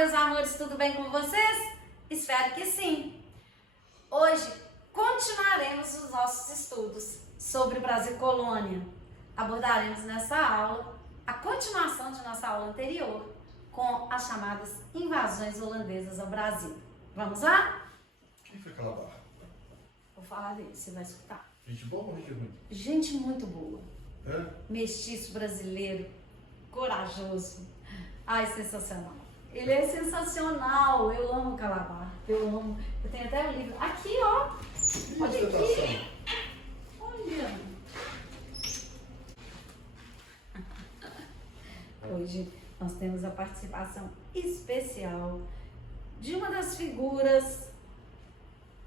meus amores, tudo bem com vocês? Espero que sim! Hoje continuaremos os nossos estudos sobre o Brasil Colônia. Abordaremos nessa aula a continuação de nossa aula anterior com as chamadas invasões holandesas ao Brasil. Vamos lá? Quem foi Calabar? Vou falar dele, você vai escutar. Gente boa ou gente ruim? Gente muito boa. É? Mestiço brasileiro, corajoso. Ai, sensacional. Ele é sensacional. Eu amo Calabar. Eu amo. Eu tenho até um livro. Aqui, ó. Olha aqui. Olha. Hoje nós temos a participação especial de uma das figuras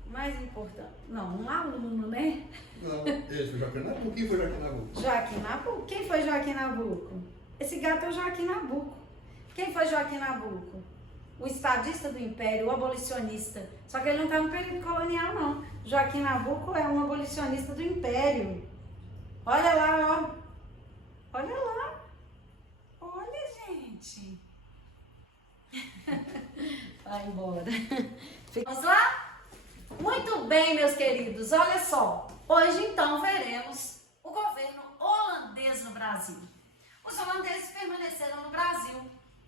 mais importantes. Não, um aluno, né? Não, esse foi Joaquim Nabuco. Quem foi Joaquim Nabuco? Joaquim Nabuco. Quem foi Joaquim Nabuco? Esse gato é o Joaquim Nabuco. Quem foi Joaquim Nabuco? O estadista do Império, o abolicionista. Só que ele não está no período colonial, não. Joaquim Nabuco é um abolicionista do Império. Olha lá, ó. Olha lá. Olha, gente. Vai embora. Vamos lá? Muito bem, meus queridos. Olha só. Hoje, então, veremos o governo holandês no Brasil. Os holandeses permaneceram no Brasil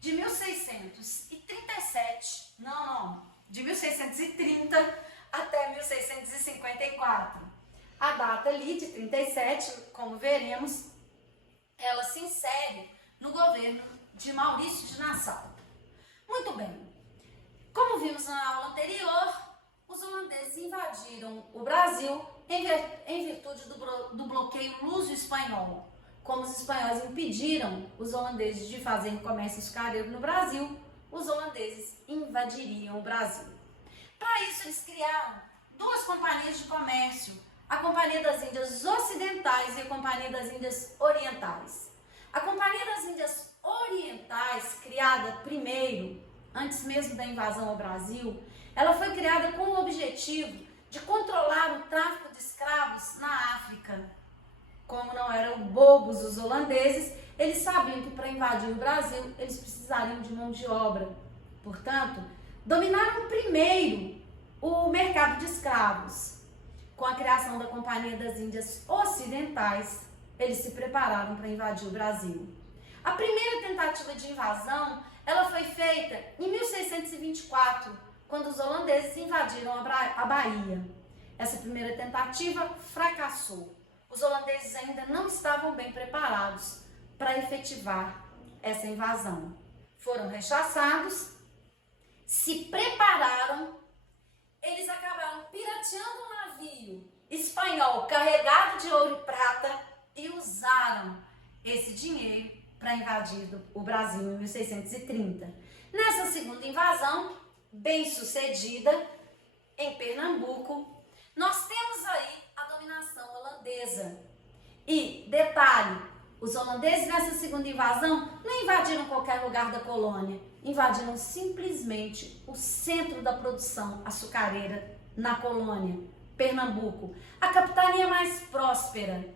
de 1637, de 1630 até 1654. A data ali de 37, como veremos, ela se insere no governo de Maurício de Nassau. Muito bem. Como vimos na aula anterior, os holandeses invadiram o Brasil em virtude do bloqueio luso-espanhol. Como os espanhóis impediram os holandeses de fazerem comércio açucareiro no Brasil, os holandeses invadiriam o Brasil. Para isso, eles criaram duas companhias de comércio, a Companhia das Índias Ocidentais e a Companhia das Índias Orientais. A Companhia das Índias Orientais, criada primeiro, antes mesmo da invasão ao Brasil, ela foi criada com o objetivo de controlar o tráfico de escravos na África. Como não eram bobos os holandeses, eles sabiam que para invadir o Brasil eles precisariam de mão de obra. Portanto, dominaram primeiro o mercado de escravos. Com a criação da Companhia das Índias Ocidentais, eles se prepararam para invadir o Brasil. A primeira tentativa de invasão, ela foi feita em 1624, quando os holandeses invadiram a Bahia. Essa primeira tentativa fracassou. Os holandeses ainda não estavam bem preparados para efetivar essa invasão. Foram rechaçados, se prepararam, eles acabaram pirateando um navio espanhol carregado de ouro e prata e usaram esse dinheiro para invadir o Brasil em 1630. Nessa segunda invasão, bem sucedida, em Pernambuco, nós temos aí a dominação holandesa. E, detalhe, os holandeses nessa segunda invasão não invadiram qualquer lugar da colônia, invadiram simplesmente o centro da produção açucareira na colônia, Pernambuco, a capitania mais próspera.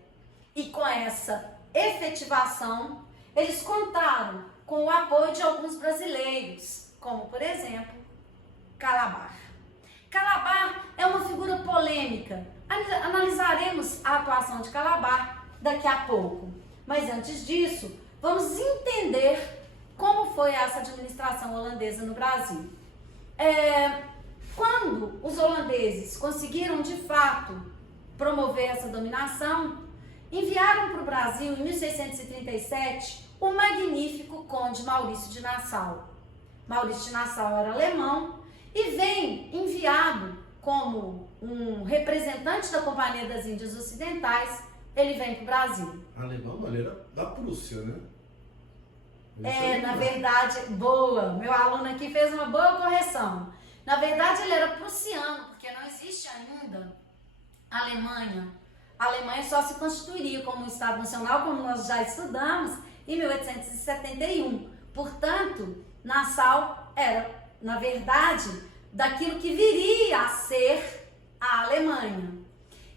E com essa efetivação, eles contaram com o apoio de alguns brasileiros, como, por exemplo, Calabar. Calabar é uma figura polêmica. Analisaremos a atuação de Calabar daqui a pouco. Mas antes disso, vamos entender como foi essa administração holandesa no Brasil. Quando os holandeses conseguiram, de fato, promover essa dominação, enviaram para o Brasil, em 1637, o magnífico Conde Maurício de Nassau. Maurício de Nassau era alemão e vem enviado como um representante da Companhia das Índias Ocidentais, ele vem para o Brasil. Alemão, ele era da Prússia, né? Na verdade, boa, meu aluno aqui fez uma boa correção. Na verdade, ele era prussiano, porque não existe ainda a Alemanha. A Alemanha só se constituiria como um Estado Nacional, como nós já estudamos, em 1871. Portanto, Nassau era, na verdade, daquilo que viria a ser a Alemanha.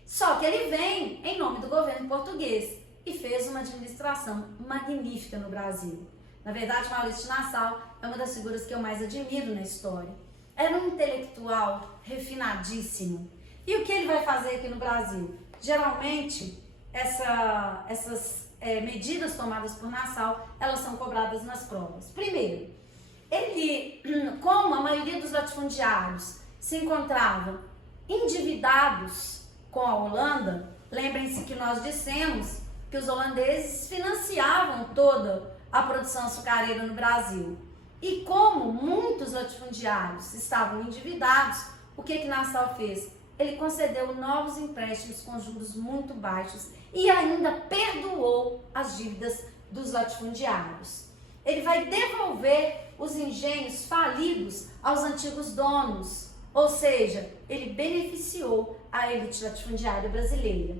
Só que ele vem em nome do governo português e fez uma administração magnífica no Brasil. Na verdade, Maurício de Nassau é uma das figuras que eu mais admiro na história. Era um intelectual refinadíssimo. E o que ele vai fazer aqui no Brasil? Geralmente, essas medidas tomadas por Nassau, elas são cobradas nas provas. Primeiro, ele, como a maioria dos latifundiários se encontravam endividados com a Holanda, lembrem-se que nós dissemos que os holandeses financiavam toda a produção açucareira no Brasil. E como muitos latifundiários estavam endividados, o que Nassau fez? Ele concedeu novos empréstimos com juros muito baixos e ainda perdoou as dívidas dos latifundiários. Ele vai devolver os engenhos falidos aos antigos donos, ou seja, ele beneficiou a elite latifundiária brasileira.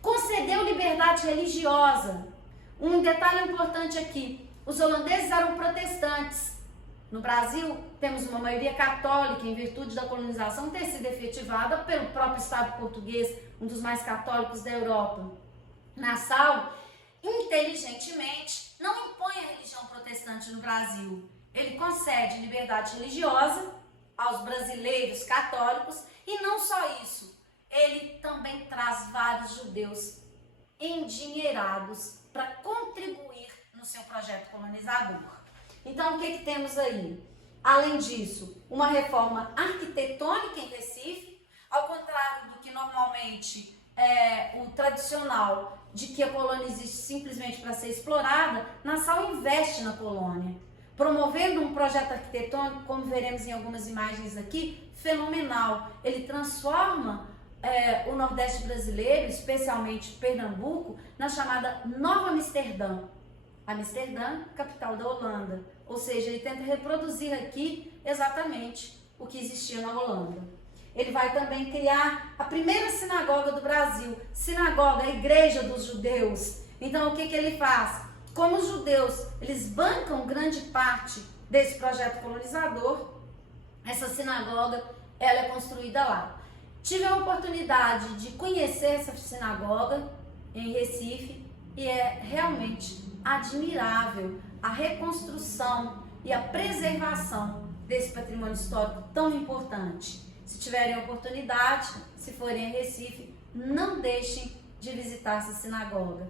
Concedeu liberdade religiosa. Um detalhe importante aqui, os holandeses eram protestantes. No Brasil, temos uma maioria católica em virtude da colonização ter sido efetivada pelo próprio Estado português, um dos mais católicos da Europa. Nassau, inteligentemente, não impõe a religião protestante no Brasil. Ele concede liberdade religiosa aos brasileiros católicos e não só isso, ele também traz vários judeus endinheirados para contribuir no seu projeto colonizador. Então, o que temos aí? Além disso, uma reforma arquitetônica em Recife, ao contrário do que normalmente é o tradicional de que a colônia existe simplesmente para ser explorada, Nassau investe na colônia, promovendo um projeto arquitetônico, como veremos em algumas imagens aqui, fenomenal. Ele transforma o Nordeste brasileiro, especialmente Pernambuco, na chamada Nova Amsterdã. Amsterdã, capital da Holanda. Ou seja, ele tenta reproduzir aqui exatamente o que existia na Holanda. Ele vai também criar a primeira sinagoga do Brasil, sinagoga, a igreja dos judeus. Então, o que ele faz? Como os judeus, eles bancam grande parte desse projeto colonizador, essa sinagoga, ela é construída lá. Tive a oportunidade de conhecer essa sinagoga em Recife e é realmente admirável a reconstrução e a preservação desse patrimônio histórico tão importante. Se tiverem oportunidade, se forem a Recife, não deixem de visitar essa sinagoga.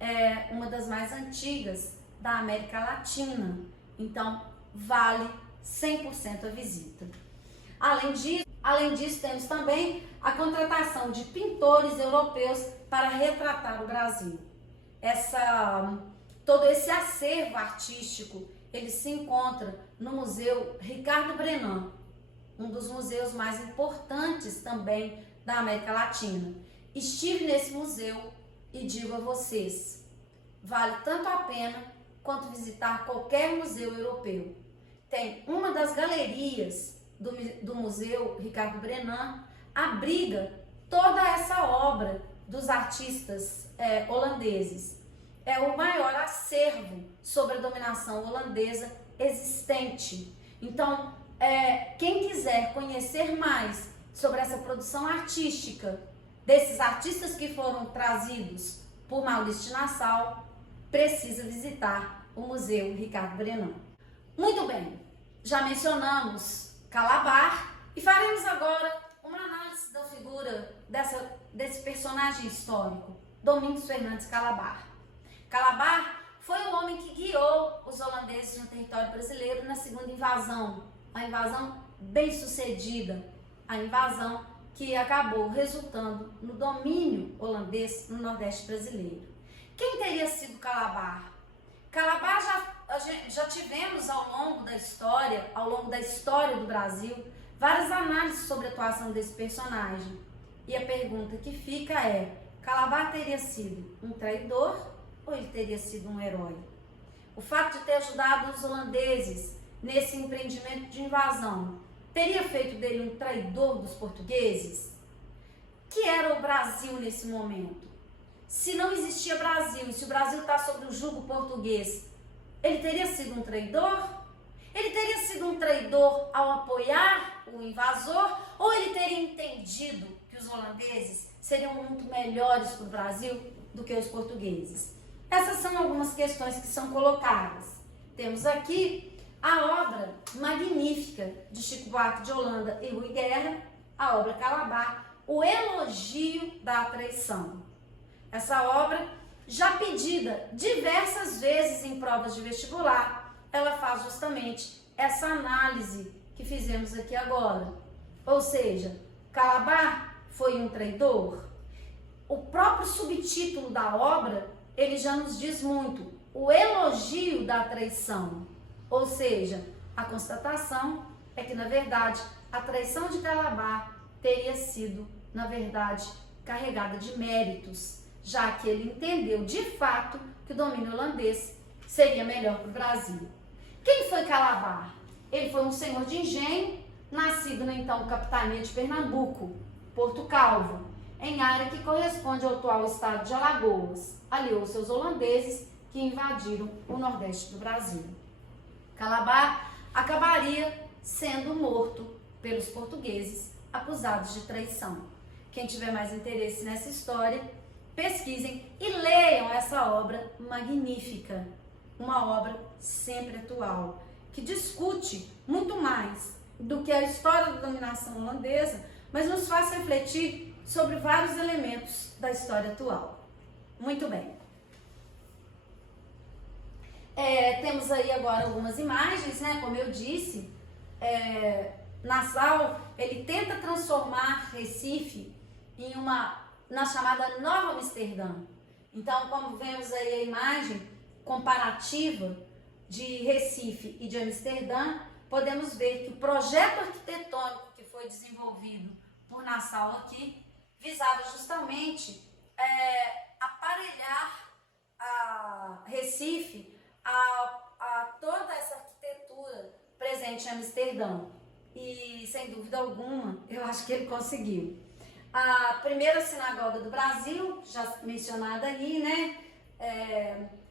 É uma das mais antigas da América Latina, então vale 100% a visita. Além disso, temos também a contratação de pintores europeus para retratar o Brasil. Todo esse acervo artístico, ele se encontra no Museu Ricardo Brenan, um dos museus mais importantes também da América Latina. Estive nesse museu e digo a vocês, vale tanto a pena quanto visitar qualquer museu europeu. Tem uma das galerias do Museu Ricardo Brenan, abriga toda essa obra dos artistas holandeses. É o maior acervo sobre a dominação holandesa existente. Então, quem quiser conhecer mais sobre essa produção artística, desses artistas que foram trazidos por Maurício de Nassau, precisa visitar o Museu Ricardo Brenan. Muito bem, já mencionamos Calabar e faremos agora uma análise da figura desse personagem histórico, Domingos Fernandes Calabar. Calabar foi o homem que guiou os holandeses no território brasileiro na segunda invasão, a invasão bem sucedida, a invasão que acabou resultando no domínio holandês no Nordeste brasileiro. Quem teria sido Calabar? Calabar já tivemos ao longo da história do Brasil, várias análises sobre a atuação desse personagem. E a pergunta que fica é, Calabar teria sido um traidor ou ele teria sido um herói? O fato de ter ajudado os holandeses nesse empreendimento de invasão teria feito dele um traidor dos portugueses? Que era o Brasil nesse momento? Se não existia Brasil e se o Brasil está sob o jugo português, ele teria sido um traidor? Ele teria sido um traidor ao apoiar o invasor? Ou ele teria entendido que os holandeses seriam muito melhores para o Brasil do que os portugueses? Essas são algumas questões que são colocadas. temos aqui a obra magnífica de Chico Buarque de Holanda e Rui Guerra, a obra Calabar, o elogio da traição. Essa obra, já pedida diversas vezes em provas de vestibular, ela faz justamente essa análise que fizemos aqui agora. Ou seja, Calabar foi um traidor? O próprio subtítulo da obra, ele já nos diz muito, o elogio da traição. Ou seja, a constatação é que, na verdade, a traição de Calabar teria sido, na verdade, carregada de méritos, já que ele entendeu de fato que o domínio holandês seria melhor para o Brasil. Quem foi Calabar? Ele foi um senhor de engenho, nascido na então capitania de Pernambuco, Porto Calvo, em área que corresponde ao atual estado de Alagoas. Aliou-se aos holandeses que invadiram o nordeste do Brasil. Calabar acabaria sendo morto pelos portugueses, acusados de traição. Quem tiver mais interesse nessa história, pesquisem e leiam essa obra magnífica, uma obra sempre atual, que discute muito mais do que a história da dominação holandesa, mas nos faz refletir sobre vários elementos da história atual. Muito bem. Temos aí agora algumas imagens, né? Como eu disse, Nassau, ele tenta transformar Recife na chamada Nova Amsterdã. Então, como vemos aí a imagem comparativa de Recife e de Amsterdã, podemos ver que o projeto arquitetônico que foi desenvolvido por Nassau aqui visava justamente aparelhar a Recife a toda essa arquitetura presente em Amsterdã. E, sem dúvida alguma, eu acho que ele conseguiu. A primeira sinagoga do Brasil, já mencionada aí, né?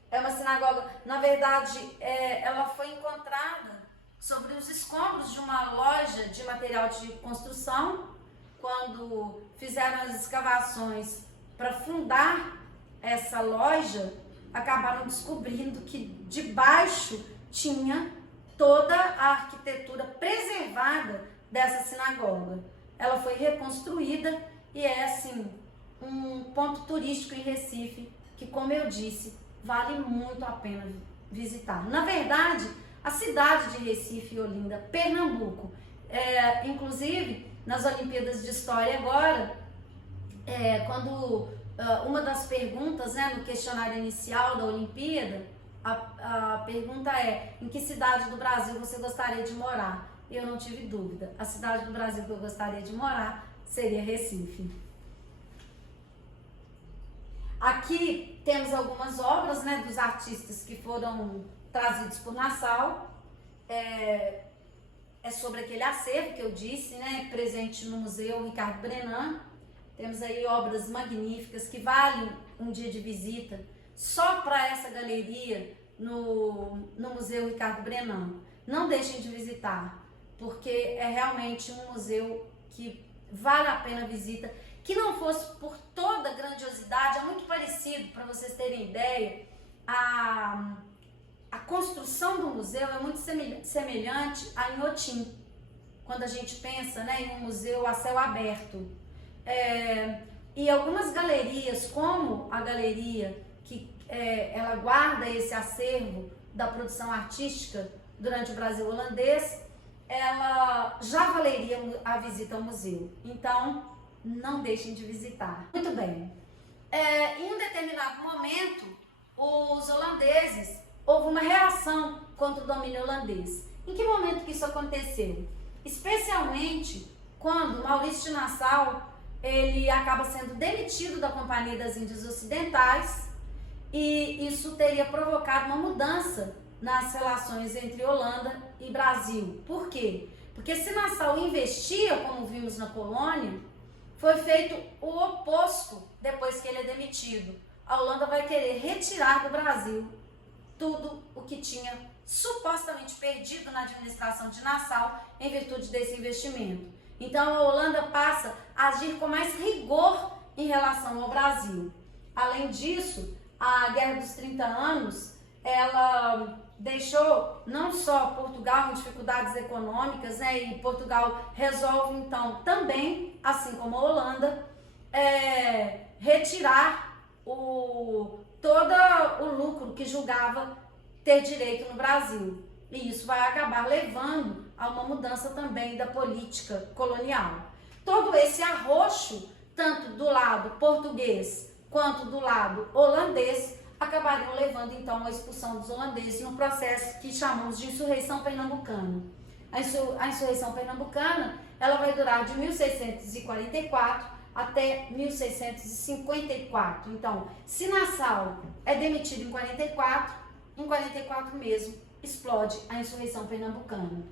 É uma sinagoga, na verdade, ela foi encontrada sobre os escombros de uma loja de material de construção. Quando fizeram as escavações para fundar essa loja, acabaram descobrindo que debaixo tinha toda a arquitetura preservada dessa sinagoga. Ela foi reconstruída e é, assim, um ponto turístico em Recife que, como eu disse, vale muito a pena visitar. Na verdade, a cidade de Recife e Olinda, Pernambuco, inclusive nas Olimpíadas de História agora, quando uma das perguntas, né, no questionário inicial da Olimpíada, a pergunta é: em que cidade do Brasil você gostaria de morar? Eu não tive dúvida, a cidade do Brasil que eu gostaria de morar seria Recife. Aqui temos algumas obras, né, dos artistas que foram trazidos por Nassau. É sobre aquele acervo que eu disse, né, presente no Museu Ricardo Brenan. Temos aí obras magníficas que valem um dia de visita só para essa galeria no Museu Ricardo Brenan. Não deixem de visitar, porque é realmente um museu que vale a pena a visita. Que não fosse por toda a grandiosidade, é muito parecido, para vocês terem ideia, a construção do museu é muito semelhante a Inhotim, quando a gente pensa, né, em um museu a céu aberto. E algumas galerias, como a galeria que ela guarda esse acervo da produção artística durante o Brasil holandês, ela já valeria a visita ao museu. Então, não deixem de visitar. Muito bem. Em um determinado momento, os holandeses, houve uma reação contra o domínio holandês. Em que momento que isso aconteceu? Especialmente quando Maurício de Nassau, ele acaba sendo demitido da Companhia das Índias Ocidentais, e isso teria provocado uma mudança nas relações entre Holanda e Brasil. Por quê? Porque se Nassau investia, como vimos na colônia, foi feito o oposto depois que ele é demitido. A Holanda vai querer retirar do Brasil tudo o que tinha supostamente perdido na administração de Nassau em virtude desse investimento. Então a Holanda passa a agir com mais rigor em relação ao Brasil. Além disso, a Guerra dos 30 Anos, ela deixou não só Portugal em dificuldades econômicas, né, e Portugal resolve então também, assim como a Holanda, retirar todo o lucro que julgava ter direito no Brasil. E isso vai acabar levando a uma mudança também da política colonial. Todo esse arroxo, tanto do lado português quanto do lado holandês, acabariam levando então à expulsão dos holandeses no processo que chamamos de insurreição pernambucana. A insurreição pernambucana, ela vai durar de 1644 até 1654. Então, se Nassau é demitido em 44 mesmo explode a insurreição pernambucana.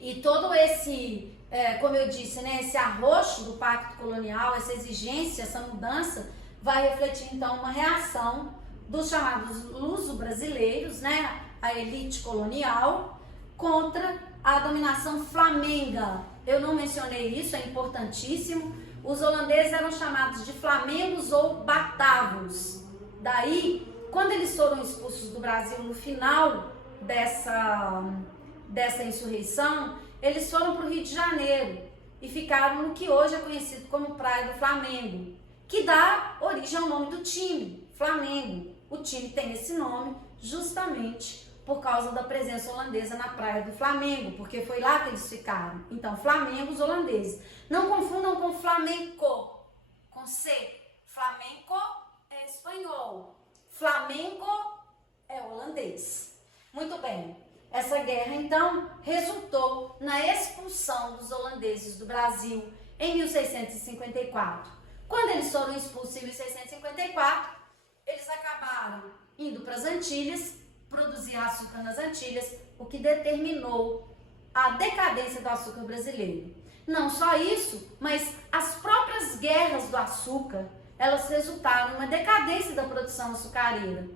E todo esse, como eu disse, né, esse arroxo do pacto colonial, essa exigência, essa mudança, vai refletir então uma reação dos chamados luso-brasileiros, né, a elite colonial, contra a dominação flamenga. Eu não mencionei isso, é importantíssimo. Os holandeses eram chamados de flamengos ou batavos. Daí, quando eles foram expulsos do Brasil no final dessa insurreição, eles foram para o Rio de Janeiro e ficaram no que hoje é conhecido como Praia do Flamengo, que dá origem ao nome do time, Flamengo. O time tem esse nome justamente por causa da presença holandesa na Praia do Flamengo, porque foi lá que eles ficaram. Então, Flamengos holandeses. Não confundam com flamenco, com C. Flamenco é espanhol, Flamengo é holandês. Muito bem, essa guerra então resultou na expulsão dos holandeses do Brasil em 1654. Quando eles foram expulsos em 1654, eles acabaram indo para as Antilhas, produzir açúcar nas Antilhas, o que determinou a decadência do açúcar brasileiro. Não só isso, mas as próprias guerras do açúcar, elas resultaram em uma decadência da produção açucareira.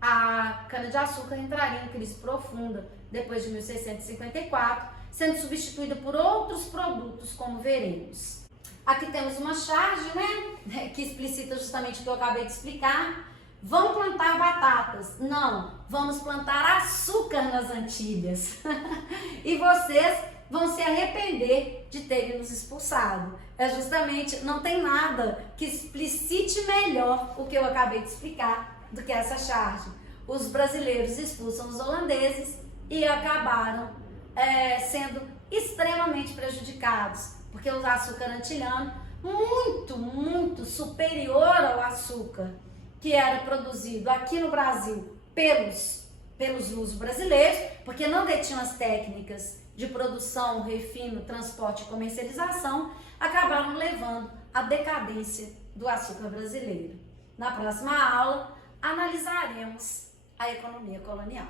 A cana-de-açúcar entraria em crise profunda depois de 1654, sendo substituída por outros produtos, como veremos. Aqui temos uma charge, né, que explicita justamente o que eu acabei de explicar. Vão plantar batatas? Não, vamos plantar açúcar nas Antilhas. E vocês vão se arrepender de terem nos expulsado. Justamente, não tem nada que explicite melhor o que eu acabei de explicar do que essa charge. Os brasileiros expulsam os holandeses e acabaram sendo extremamente prejudicados, porque o açúcar antilhano, muito superior ao açúcar que era produzido aqui no Brasil pelos luso-brasileiros, porque não detinham as técnicas de produção, refino, transporte e comercialização, acabaram levando à decadência do açúcar brasileiro. Na próxima aula, analisaremos a economia colonial.